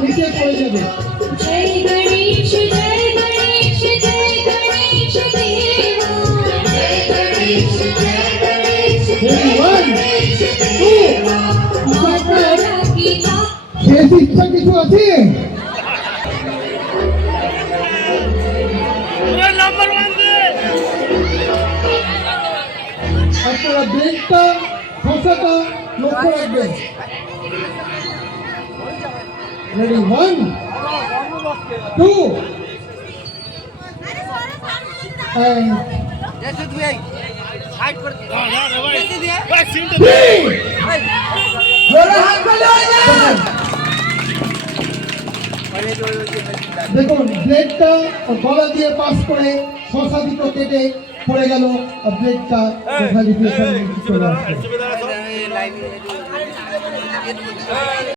নিচে পড়ে যাবে। জয় গণেশ জয় গণেশ জয় গণেশ দেবা জয় গণেশ জয় গণেশ জয় গণেশ দেবা মাতা রাখিতা। শেষ ইচ্ছা কিছু আছে? আপনারা ব্রেকটা খসাটা লক্ষ্য রাখবেন। রেডি 1 2 and দেখুন ব্রেকটা গলা দিয়ে পাস করে শশা দিকে কেটে পড়ে গেল। ব্রেকটা চলে আসছে।